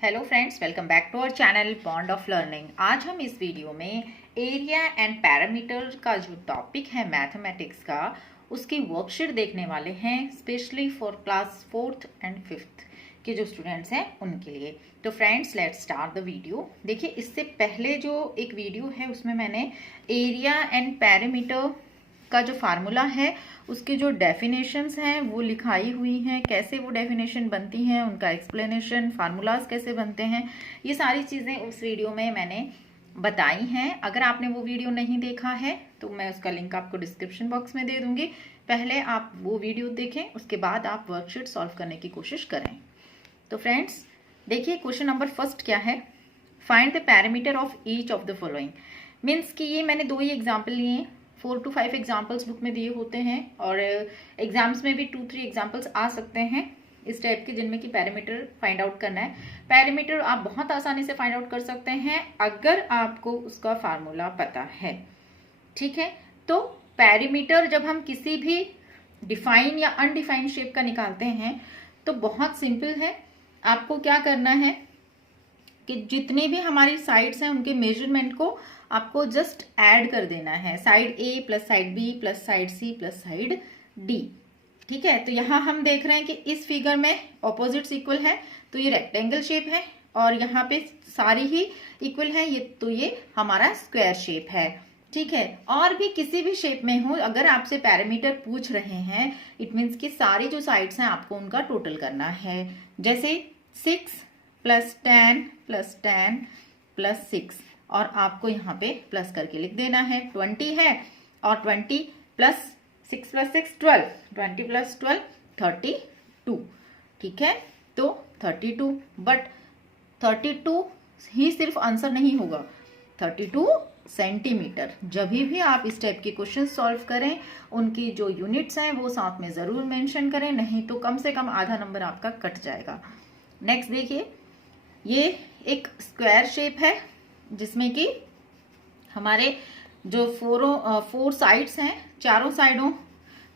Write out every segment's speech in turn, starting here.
Hello friends, welcome back to our channel bond of learning. आज हम इस video में एरिया एंड पैरामीटर का जो टॉपिक है मैथमेटिक्स का, उसकी वर्कशीट देखने वाले हैं, specially for class 4th and 5th के जो स्टूडेंट्स हैं उनके लिए। तो friends, let's start the video. देखिए, इससे पहले जो एक वीडियो है उसमें मैंने एरिया एंड पैरामीटर का जो फार्मूला है उसके जो डेफिनेशंस हैं वो लिखाई हुई हैं, कैसे वो डेफिनेशन बनती हैं, उनका एक्सप्लेनेशन, फार्मूलाज कैसे बनते हैं, ये सारी चीज़ें उस वीडियो में मैंने बताई हैं। अगर आपने वो वीडियो नहीं देखा है तो मैं उसका लिंक आपको डिस्क्रिप्शन बॉक्स में दे दूंगी। पहले आप वो वीडियो देखें, उसके बाद आप वर्कशीट सॉल्व करने की कोशिश करें। तो फ्रेंड्स देखिए, क्वेश्चन नंबर फर्स्ट क्या है, find the parameter of each of the following. Means कि ये मैंने 2 ही एग्जाम्पल लिए, 4 to 5 एग्जाम्पल्स बुक में दिए होते हैं और एग्जाम्स में भी 2-3 एग्जाम्पल्स आ सकते हैं इस टाइप के, जिनमें कि पैरामीटर फाइंड आउट करना है। पैरामीटर आप बहुत आसानी से फाइंड आउट कर सकते हैं अगर आपको उसका फार्मूला पता है। ठीक है, तो पैरामीटर जब हम किसी भी डिफाइन या अनडिफाइंड शेप का निकालते हैं तो बहुत सिंपल है। आपको क्या करना है कि जितने भी हमारी साइड्स हैं उनके मेजरमेंट को आपको जस्ट ऐड कर देना है, side A plus side B plus side C plus side D. ठीक है, तो यहाँ हम देख रहे हैं कि इस फिगर में ऑपोजिट्स इक्वल है, तो ये रेक्टेंगल शेप है, और यहाँ पे सारी ही इक्वल है, तो ये हमारा स्क्वायर शेप है। ठीक है, और भी किसी भी शेप में हो, अगर आपसे पैरामीटर पूछ रहे हैं, इट मीन्स कि सारी जो साइड्स हैं आपको उनका टोटल करना है। जैसे 6 + 10 + 10 + 6, और आपको यहाँ पे प्लस करके लिख देना है। 20 है और 20 + 6 + 6 12, 20 + 12 32। ठीक है, तो 32, बट 32 ही सिर्फ आंसर नहीं होगा, 32 सेंटीमीटर। जब भी आप इस टाइप के क्वेश्चन सॉल्व करें, उनकी जो यूनिट्स हैं वो साथ में जरूर मेंशन करें, नहीं तो कम से कम आधा नंबर आपका कट जाएगा। नेक्स्ट देखिए, ये एक स्क्वायर शेप है जिसमें कि हमारे जो 4 साइड्स हैं, चारों साइडों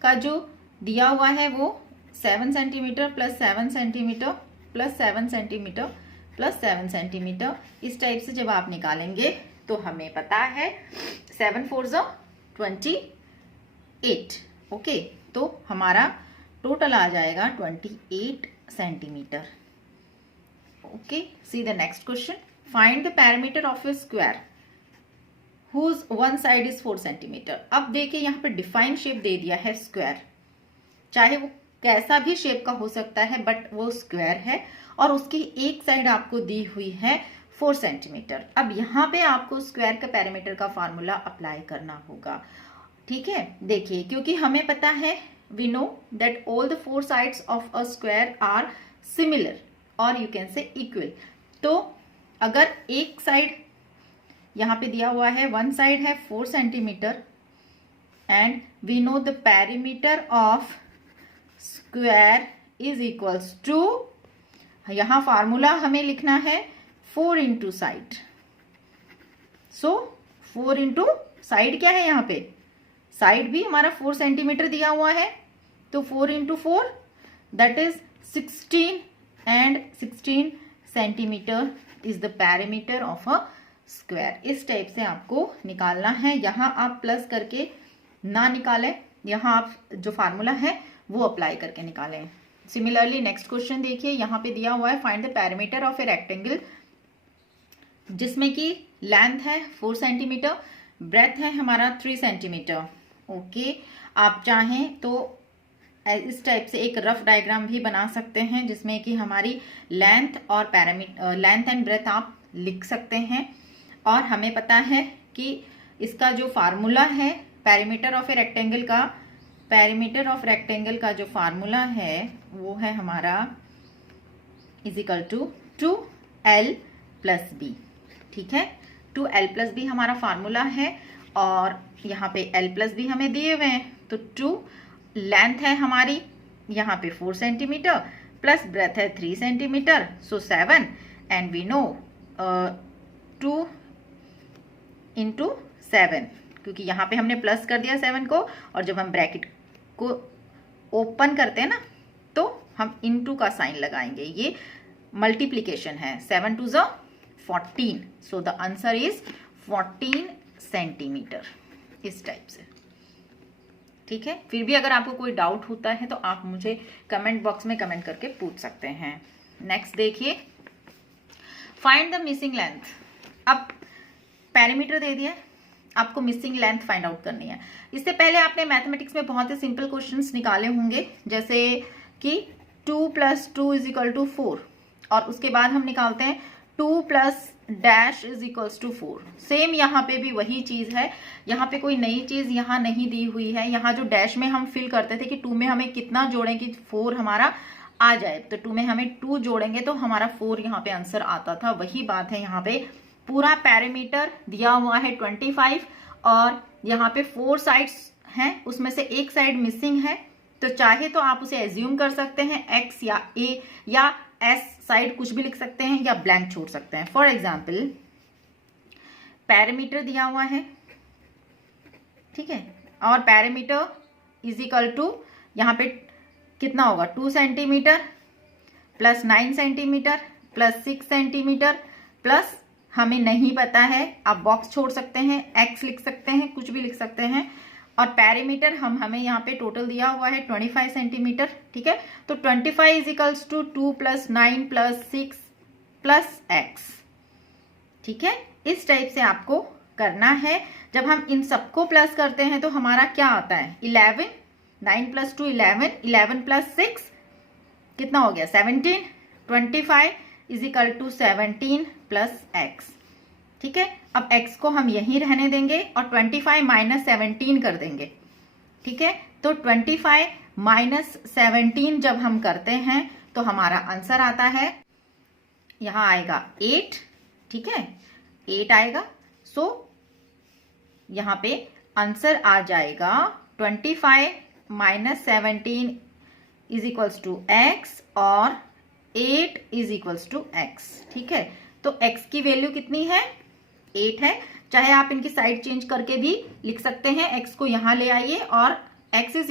का जो दिया हुआ है वो 7 सेंटीमीटर + 7 सेंटीमीटर + 7 सेंटीमीटर + 7 सेंटीमीटर। इस टाइप से जब आप निकालेंगे तो हमें पता है 7 4 28। ओके, तो हमारा टोटल आ जाएगा 28 centimetre. Okay, see the next question, find the parameter of a square whose one side is 4 centimetre. अब देखिए, यहाँ पे डिफाइन शेप दे दिया है स्क्वायर, चाहे वो कैसा भी शेप का हो सकता है, बट वो स्क्वायर है और उसकी एक साइड आपको दी हुई है 4 सेंटीमीटर। अब यहाँ पे आपको स्क्वायर का पैरामीटर का फार्मूला अप्लाई करना होगा। ठीक है, देखिए, क्योंकि हमें पता है, we know that all the 4 sides of a square are similar और यू कैन से इक्वल। तो अगर एक साइड यहाँ पे दिया हुआ है, वन साइड है 4 centimetre, and we know the perimeter of square is equals to, यहाँ फार्मूला हमें लिखना है 4 into side. So 4 into side क्या है, यहाँ पे साइड भी हमारा 4 सेंटीमीटर दिया हुआ है, तो 4 into 4 that is 16, and 16 centimetre is the parameter of a square. इस टाइप से आपको निकालना है। यहाँ आप प्लस करके ना निकालें, यहाँ आप जो फार्मूला है वो अप्लाई करके निकालें। सिमिलरली नेक्स्ट क्वेश्चन देखिए, यहाँ पे दिया हुआ है, find the parameter of a rectangle जिसमें कि लेंथ है 4 सेंटीमीटर, ब्रेथ है हमारा 3 सेंटीमीटर। ओके, आप चाहें तो इस टाइप से एक रफ डायग्राम भी बना सकते हैं जिसमें कि हमारी लेंथ और लेंथ एंड ब्रेथ आप लिख सकते हैं। और हमें पता है कि इसका जो फार्मूला है पैरामीटर ऑफ ए रेक्टेंगल का, पैरामीटर ऑफ रेक्टेंगल का जो फार्मूला है वो है हमारा = 2l + b। ठीक है, 2l + b हमारा फार्मूला है, और यहाँ पे l + b हमें दिए हुए हैं, तो 2 लेंथ है हमारी यहाँ पे 4 सेंटीमीटर प्लस ब्रेथ है 3 centimetre, so 7, and we know 2 into 7, क्योंकि यहाँ पे हमने प्लस कर दिया 7 को, और जब हम ब्रैकेट को ओपन करते हैं ना तो हम इंटू का साइन लगाएंगे। ये मल्टीप्लीकेशन है, 7 2 ज़ा 14, so the answer is 14 centimetre, इस टाइप से। ठीक है, फिर भी अगर आपको कोई डाउट होता है तो आप मुझे कमेंट बॉक्स में कमेंट करके पूछ सकते हैं। नेक्स्ट देखिए, फाइंड द मिसिंग लेंथ। अब पैरामीटर दे दिया, आपको मिसिंग लेंथ फाइंड आउट करनी है। इससे पहले आपने मैथमेटिक्स में बहुत ही सिंपल क्वेश्चंस निकाले होंगे, जैसे कि 2 + 2 = 4, और उसके बाद हम निकालते हैं 2 + डैश = 4। सेम यहाँ पे भी वही चीज है, यहाँ पे कोई नई चीज यहाँ नहीं दी हुई है। यहाँ जो डैश में हम फिल करते थे कि 2 में हमें कितना जोड़ें कि 4 हमारा आ जाए, तो 2 में हमें 2 जोड़ेंगे तो हमारा 4 यहाँ पे आंसर आता था। वही बात है, यहाँ पे पूरा पैरामीटर दिया हुआ है 25, और यहाँ पे 4 साइड्स हैं, उसमें से एक साइड मिसिंग है, तो चाहे तो आप उसे एज्यूम कर सकते हैं x या a या s साइड, कुछ भी लिख सकते हैं या ब्लैंक छोड़ सकते हैं। फॉर एग्जाम्पल, पैरामीटर दिया हुआ है, ठीक है, और पैरामीटर = यहाँ पे कितना होगा, 2 सेंटीमीटर + 9 सेंटीमीटर + 6 सेंटीमीटर प्लस हमें नहीं पता है, आप बॉक्स छोड़ सकते हैं, x लिख सकते हैं, कुछ भी लिख सकते हैं, और पैरामीटर हमें यहाँ पे टोटल दिया हुआ है 25 सेंटीमीटर। ठीक है, तो 25 = 2 + 9 + 6 + x। ठीक है, इस टाइप से आपको करना है। जब हम इन सबको प्लस करते हैं तो हमारा क्या आता है, 11, 9 + 2 11, 11 + 6 कितना हो गया, 17, 25 = 17 + x। ठीक है, अब x को हम यहीं रहने देंगे और 25 - 17 कर देंगे। ठीक है, तो 25 - 17 जब हम करते हैं तो हमारा आंसर आता है, यहां आएगा 8। ठीक है, 8 आएगा, सो यहां पे आंसर आ जाएगा 25 - 17 = x और 8 = x। ठीक है, तो x की वैल्यू कितनी है, 8 है। चाहे आप इनकी साइड चेंज करके भी लिख सकते हैं, x को यहां ले आइए और x =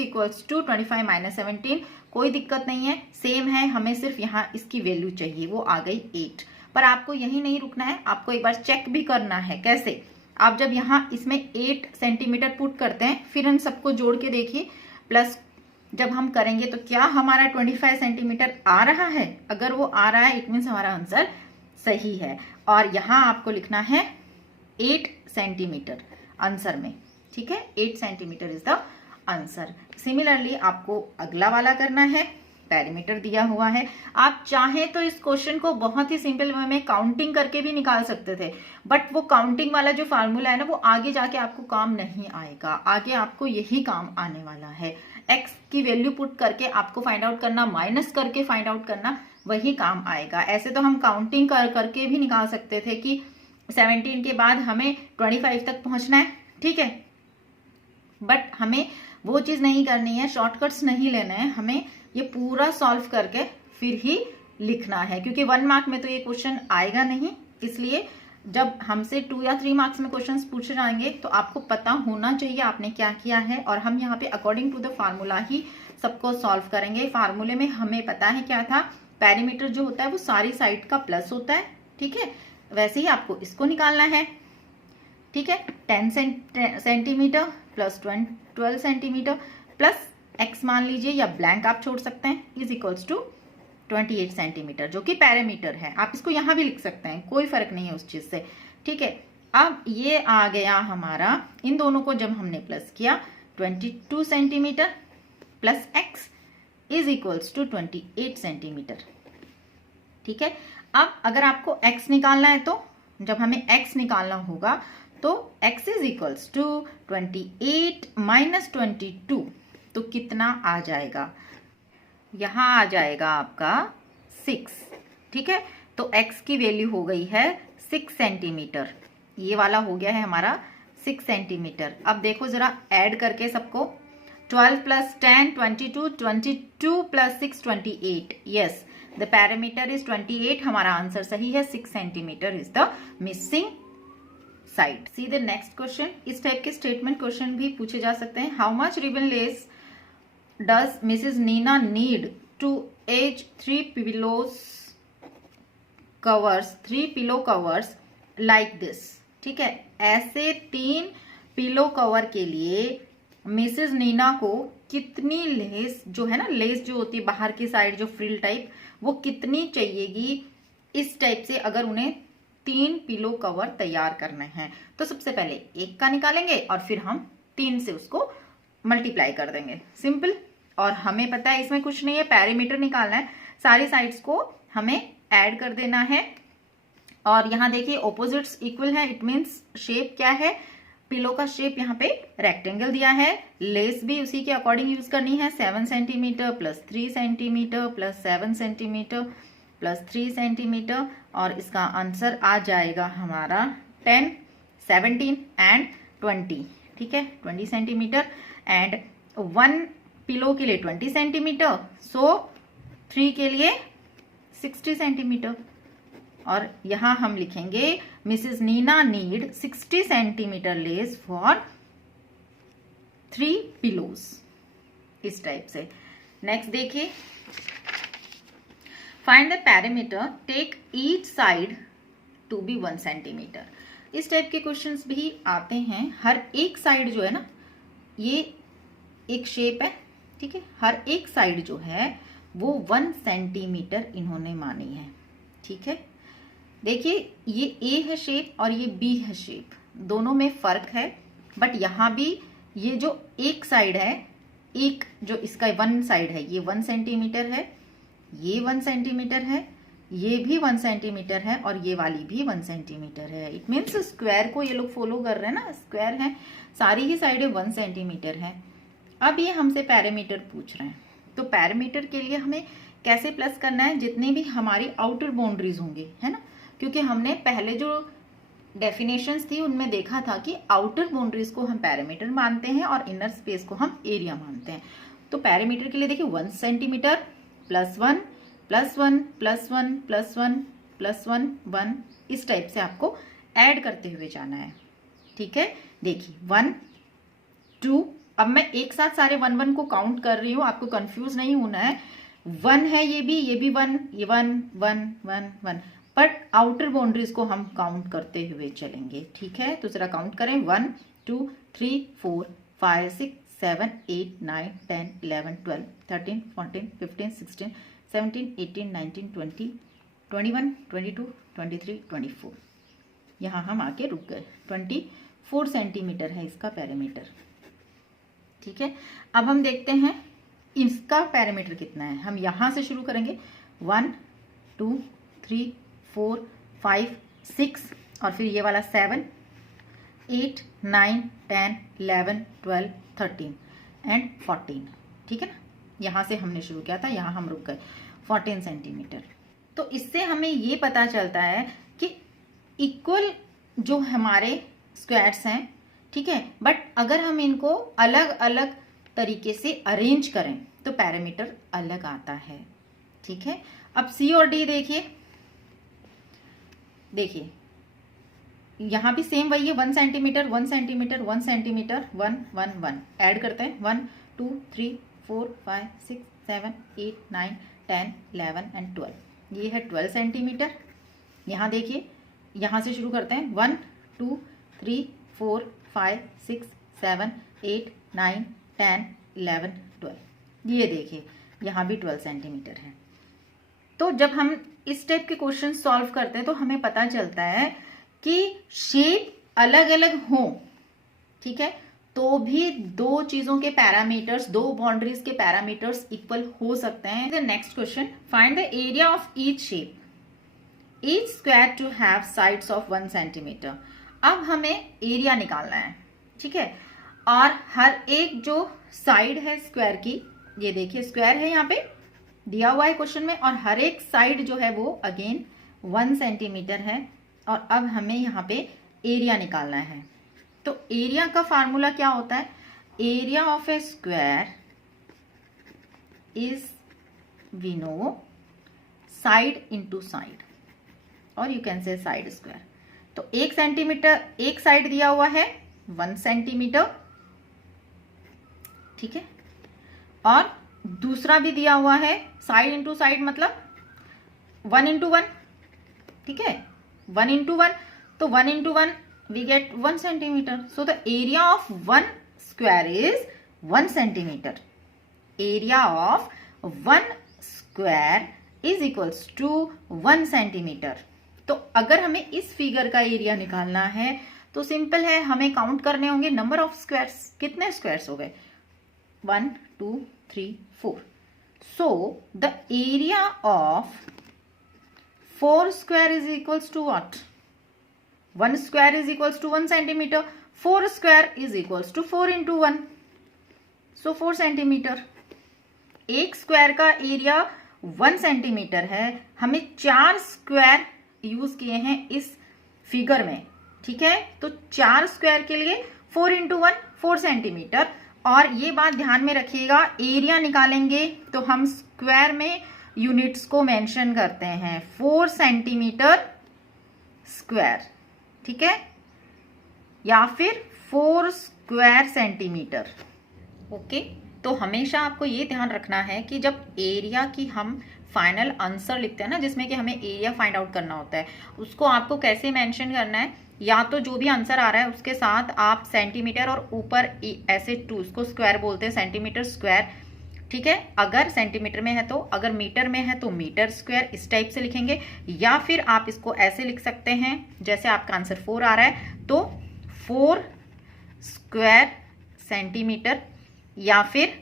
25 - 17, कोई दिक्कत नहीं है, सेम है, हमें सिर्फ यहाँ इसकी वैल्यू चाहिए, वो आ गई 8। पर आपको यही नहीं रुकना है, आपको एक बार चेक भी करना है। कैसे, आप जब यहाँ इसमें 8 सेंटीमीटर पुट करते हैं, फिर इन सबको जोड़ के देखिए, प्लस जब हम करेंगे तो क्या हमारा 25 सेंटीमीटर आ रहा है। अगर वो आ रहा है, इट मीन्स हमारा आंसर सही है। और यहाँ आपको लिखना है 8 सेंटीमीटर आंसर में। ठीक है, 8 centimetre is the answer. Similarly आपको अगला वाला करना है, पैरामीटर दिया हुआ है। आप चाहें तो इस क्वेश्चन को बहुत ही सिंपल वे में काउंटिंग करके भी निकाल सकते थे, बट वो काउंटिंग वाला जो फार्मूला है ना, वो आगे जाके आपको काम नहीं आएगा। आगे आपको यही काम आने वाला है, x की वैल्यू पुट करके आपको फाइंड आउट करना, माइनस करके फाइंड आउट करना, वही काम आएगा। ऐसे तो हम काउंटिंग करके भी निकाल सकते थे कि 17 के बाद हमें 25 तक पहुंचना है। ठीक है, बट हमें वो चीज नहीं करनी है, शॉर्टकट्स नहीं लेना है, हमें ये पूरा सॉल्व करके फिर ही लिखना है, क्योंकि 1 मार्क में तो ये क्वेश्चन आएगा नहीं। इसलिए जब हमसे 2 या 3 मार्क्स में क्वेश्चंस पूछे जाएंगे तो आपको पता होना चाहिए आपने क्या किया है, और हम यहाँ पे अकॉर्डिंग टू द फार्मूला ही सबको सॉल्व करेंगे। फार्मूले में हमें पता है क्या था, पैरामीटर जो होता है वो सारी साइड का प्लस होता है। ठीक है, वैसे ही आपको इसको निकालना है। ठीक है, 10 centimetre plus 12 centimetre plus x मान लीजिए, या ब्लैंक आप छोड़ सकते हैं, = 28 सेंटीमीटर, जो कि पैरामीटर है। आप इसको यहाँ भी लिख सकते हैं, कोई फर्क नहीं है उस चीज से। ठीक है, अब ये आ गया हमारा, इन दोनों को जब हमने प्लस किया, 22 सेंटीमीटर प्लस x = 28 सेंटीमीटर। ठीक है, अब अगर आपको x निकालना है तो जब हमें x निकालना होगा तो x = 28 - 22, तो कितना आ जाएगा, यहां आ जाएगा आपका 6। ठीक है, तो x की वैल्यू हो गई है 6 सेंटीमीटर, ये वाला हो गया है हमारा 6 सेंटीमीटर। अब देखो जरा ऐड करके सबको, 12 + 10 22, 22 + 6 28। यस, द पैरामीटर इज 28, हमारा आंसर सही है, 6 centimetre is the missing side. See the next question. इस टाइप के स्टेटमेंट क्वेश्चन भी पूछे जा सकते हैं। How much ribbon lace does Mrs Neena need to edge 3 pillows covers, 3 pillow covers like this. ठीक है, ऐसे 3 पिलो कवर के लिए मिसेस नीना को कितनी लेस, जो है ना लेस जो होती है बाहर की साइड जो फ्रिल टाइप, वो कितनी चाहिएगी इस टाइप से अगर उन्हें 3 पिलो कवर तैयार करने हैं। तो सबसे पहले 1 का निकालेंगे और फिर हम 3 से उसको मल्टीप्लाई कर देंगे, सिंपल। और हमें पता है इसमें कुछ नहीं है, पैरीमीटर निकालना है, सारी साइड्स को हमें ऐड कर देना है। और यहाँ देखिए ऑपोजिट्स इक्वल है, इट मीन्स शेप क्या है, पिलो का शेप यहाँ पे रेक्टेंगल दिया है। लेस भी उसी के अकॉर्डिंग यूज करनी है, 7 centimetre plus 3 centimetre plus 7 centimetre plus 3 centimetre, और इसका आंसर आ जाएगा हमारा 10, 17 एंड 20। ठीक है, 20 सेंटीमीटर एंड 1 पिलो के लिए 20 सेंटीमीटर, सो 3 के लिए 60 सेंटीमीटर। और यहां हम लिखेंगे Mrs Neena need 60 centimetre lace for 3 pillows, इस टाइप से। नेक्स्ट देखिए, find the parameter, take each side to be 1 centimetre. इस टाइप के क्वेश्चंस भी आते हैं। हर एक साइड जो है ना, ये एक शेप है, ठीक है, हर एक साइड जो है वो 1 सेंटीमीटर इन्होंने मानी है। ठीक है, देखिए ये ए है शेप और ये बी है शेप, दोनों में फर्क है, बट यहां भी ये जो एक साइड है, एक जो इसका 1 साइड है ये 1 सेंटीमीटर है, ये 1 सेंटीमीटर है, ये भी 1 सेंटीमीटर है और ये वाली भी 1 सेंटीमीटर है। इट मीन्स स्क्वायर को ये लोग फॉलो कर रहे हैं ना, स्क्वायर है, सारी ही साइडें 1 सेंटीमीटर है। अब ये हमसे पैरामीटर पूछ रहे हैं, तो पैरामीटर के लिए हमें कैसे प्लस करना है, जितने भी हमारी आउटर बाउंड्रीज होंगे, है ना, क्योंकि हमने पहले जो डेफिनेशंस थी उनमें देखा था कि आउटर बाउंड्रीज को हम पैरामीटर मानते हैं और इनर स्पेस को हम एरिया मानते हैं। तो पैरामीटर के लिए देखिए 1 centimetre plus 1 plus 1 plus 1 plus 1 plus 1 1, इस टाइप से आपको ऐड करते हुए जाना है। ठीक है, देखिए 1 2, अब मैं एक साथ सारे 1 1 को काउंट कर रही हूं, आपको कंफ्यूज नहीं होना है। 1 है, ये भी 1, ये 1 1 1 1, बट आउटर बाउंड्रीज को हम काउंट करते हुए चलेंगे। ठीक है, तो जरा काउंट करें, 1 2 3 4 5 6 7 8 9 10 11 12 13 14 15 16 17 18 19 20 21 22 23 24, यहाँ हम आके रुक गए। 24 सेंटीमीटर है इसका पैरामीटर। ठीक है, अब हम देखते हैं इसका पैरामीटर कितना है। हम यहां से शुरू करेंगे, 1 2 3 4 5 6 और फिर ये वाला 7 8 9 10 11 12 13 एंड 14। ठीक है ना, यहां से हमने शुरू किया था, यहां हम रुक गए 14 सेंटीमीटर। तो इससे हमें ये पता चलता है कि इक्वल जो हमारे स्क्वायर्स हैं, ठीक है, बट अगर हम इनको अलग अलग तरीके से अरेंज करें तो पैरामीटर अलग आता है। ठीक है, अब सी और डी देखिए, देखिए यहां भी सेम वही है, 1 सेंटीमीटर 1 सेंटीमीटर 1 सेंटीमीटर 1 1 1, ऐड करते हैं 1 2 3 4 5 6 7 8 9 10 11 एंड 12, ये है 12 सेंटीमीटर। यहां देखिए, यहां से शुरू करते हैं, 1 2 3 4 5 6 7 8 9 10 11 12, ये देखिए यहाँ भी 12 सेंटीमीटर है। तो जब हम इस टाइप के क्वेश्चन सॉल्व करते हैं तो हमें पता चलता है कि शेप अलग अलग हो, ठीक है, तो भी दो चीजों के पैरामीटर्स, दो बाउंड्रीज के पैरामीटर्स इक्वल हो सकते हैं। The next question, find the area of each shape, each square to have sides of 1 centimetre. अब हमें एरिया निकालना है, ठीक है, और हर एक जो साइड है स्क्वायर की, ये देखिए स्क्वायर है यहाँ पे दिया हुआ है क्वेश्चन में, और हर एक साइड जो है वो अगेन 1 सेंटीमीटर है। और अब हमें यहाँ पे एरिया निकालना है। तो एरिया का फार्मूला क्या होता है, area of a square is we know side into side, और you can say side square. तो 1 सेंटीमीटर एक साइड दिया हुआ है 1 सेंटीमीटर, ठीक है, और दूसरा भी दिया हुआ है साइड इंटू साइड, मतलब 1 इंटू 1, ठीक है, 1 into 1, तो 1 into 1 we get 1 centimeter. So the area of 1 square is 1 centimeter. Area of 1 square is equals to 1 centimeter. तो अगर हमें इस फिगर का एरिया निकालना है तो सिंपल है, हमें काउंट करने होंगे नंबर ऑफ स्क्वायर्स. कितने स्क्वायर्स हो गए? 1 2 3 4. So the area of 4 square is equals to what? 1 square is equals to 1 centimeter. 4 square is equals to 4 into 1. So 4 centimeter. एक स्क्वायर का एरिया 1 सेंटीमीटर है. हमें 4 स्क्वायर यूज किए हैं इस फिगर में, ठीक है. तो 4 स्क्वायर के लिए 4 into 1 4 सेंटीमीटर. और ये बात ध्यान में रखिएगा, एरिया निकालेंगे तो हम स्क्वायर में यूनिट्स को मेंशन करते हैं. 4 सेंटीमीटर स्क्वायर, ठीक है, या फिर 4 स्क्वायर सेंटीमीटर. ओके, तो हमेशा आपको ये ध्यान रखना है कि जब एरिया की हम फाइनल आंसर लिखते हैं ना, जिसमें कि हमें एरिया फाइंड आउट करना होता है, उसको आपको कैसे मेंशन करना है. या तो जो भी आंसर आ रहा है उसके साथ आप सेंटीमीटर और ऊपर ऐसे 2, उसको स्क्वायर बोलते हैं, सेंटीमीटर स्क्वायर, ठीक है. अगर सेंटीमीटर में है तो, अगर मीटर में है तो मीटर स्क्वायर, इस टाइप से लिखेंगे. या फिर आप इसको ऐसे लिख सकते हैं, जैसे आपका आंसर 4 आ रहा है तो 4 स्क्वायर सेंटीमीटर. या फिर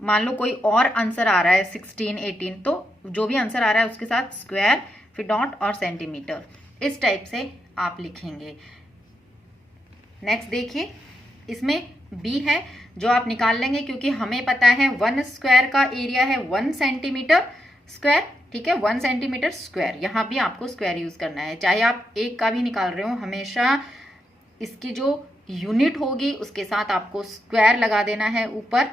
मान लो कोई और आंसर आ रहा है 16 18, तो जो भी आंसर आ रहा है उसके साथ स्क्वायर फिर डॉट और सेंटीमीटर, इस टाइप से आप लिखेंगे. नेक्स्ट देखिए, इसमें बी है जो आप निकाल लेंगे, क्योंकि हमें पता है 1 स्क्वायर का एरिया है 1 सेंटीमीटर स्क्वायर, ठीक है, 1 सेंटीमीटर स्क्वायर. यहाँ भी आपको स्क्वायर यूज करना है, चाहे आप एक का भी निकाल रहे हो, हमेशा इसकी जो यूनिट होगी उसके साथ आपको स्क्वायर लगा देना है ऊपर,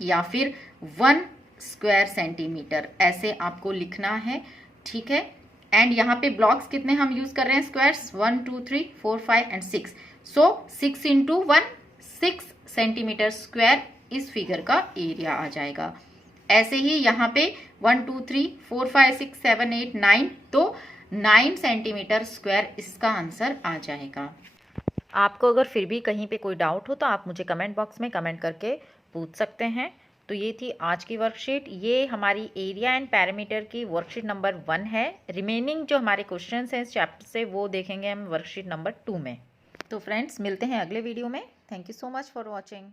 या फिर 1 स्क्वायर सेंटीमीटर ऐसे आपको लिखना है, ठीक है. एंड यहाँ पे ब्लॉक्स कितने हम यूज कर रहे हैं squares, 1 2 3 4 5 and 6. So 6 into 1 6 centimetre square इस फिगर का एरिया आ जाएगा. ऐसे ही यहाँ पे 1 2 3 4 5 6 7 8 9, तो 9 सेंटीमीटर स्क्वायर इसका आंसर आ जाएगा. आपको अगर फिर भी कहीं पे कोई डाउट हो तो आप मुझे कमेंट बॉक्स में कमेंट करके पूछ सकते हैं. तो ये थी आज की वर्कशीट. ये हमारी एरिया एंड पैरामीटर की वर्कशीट नंबर 1 है. रिमेनिंग जो हमारे क्वेश्चंस हैं इस चैप्टर से वो देखेंगे हम वर्कशीट नंबर 2 में. तो फ्रेंड्स, मिलते हैं अगले वीडियो में. Thank you so much for watching.